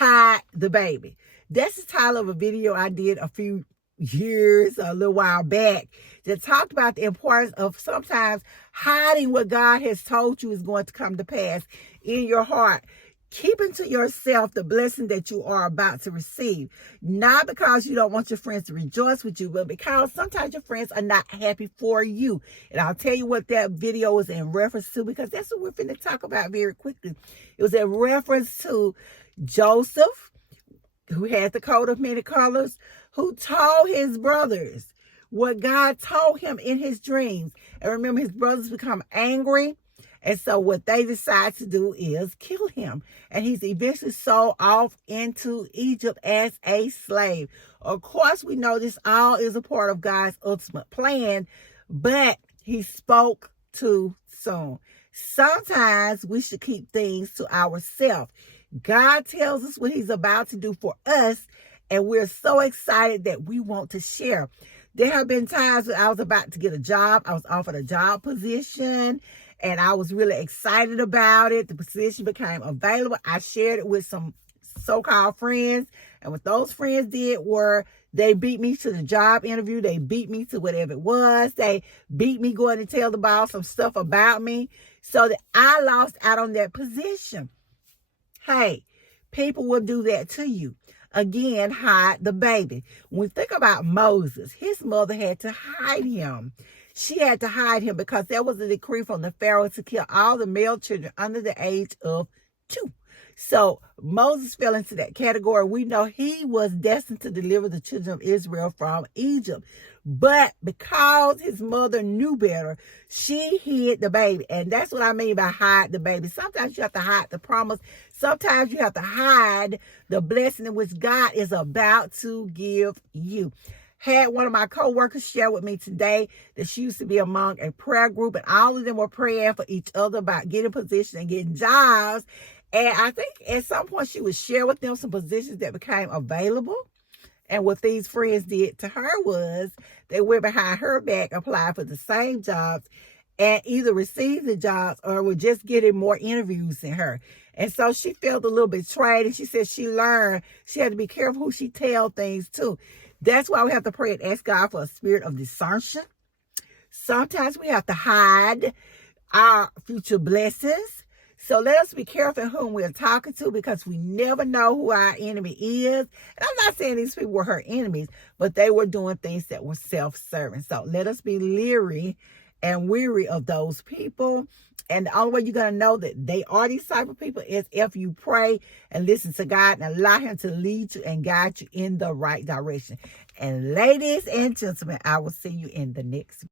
Hide the Baby. That's the title of a video I did a little while back, that talked about the importance of sometimes hiding what God has told you is going to come to pass in your heart. Keeping to yourself the blessing that you are about to receive. Not because you don't want your friends to rejoice with you, but because sometimes your friends are not happy for you. And I'll tell you what that video is in reference to, because that's what we're finna talk about very quickly. It was in reference to Joseph, who had the coat of many colors, who told his brothers what God told him in his dreams. And remember, his brothers become angry. And so what they decide to do is kill him. And he's eventually sold off into Egypt as a slave. Of course, we know this all is a part of God's ultimate plan, but he spoke too soon. Sometimes we should keep things to ourselves. God tells us what he's about to do for us, and we're so excited that we want to share. There have been times when I was about to get a job. I was offered a job position, and I was really excited about it. The position became available. I shared it with some so-called friends. And what those friends did were they beat me to the job interview. They beat me to whatever it was. They beat me going to tell the boss some stuff about me so that I lost out on that position. Hey, people will do that to you. Again, hide the baby. When we think about Moses, his mother had to hide him. She had to hide him because there was a decree from the Pharaoh to kill all the male children under the age of 2. So Moses fell into that category. We know he was destined to deliver the children of Israel from Egypt. But because his mother knew better, she hid the baby. And that's what I mean by hide the baby. Sometimes you have to hide the promise. Sometimes you have to hide the blessing in which God is about to give you. Had one of my co-workers share with me today that she used to be among a prayer group, and all of them were praying for each other about getting positions and getting jobs. And I think at some point she would share with them some positions that became available. And what these friends did to her was they went behind her back, applied for the same jobs, and either received the jobs or were just getting more interviews than her. And so she felt a little betrayed, and she said she learned she had to be careful who she tell things to. That's why we have to pray and ask God for a spirit of discernment. Sometimes we have to hide our future blessings. So let us be careful whom we're talking to, because we never know who our enemy is. And I'm not saying these people were her enemies, but they were doing things that were self-serving. So let us be leery and weary of those people. And the only way you're going to know that they are these type of people is if you pray and listen to God and allow him to lead you and guide you in the right direction. And ladies and gentlemen, I will see you in the next video.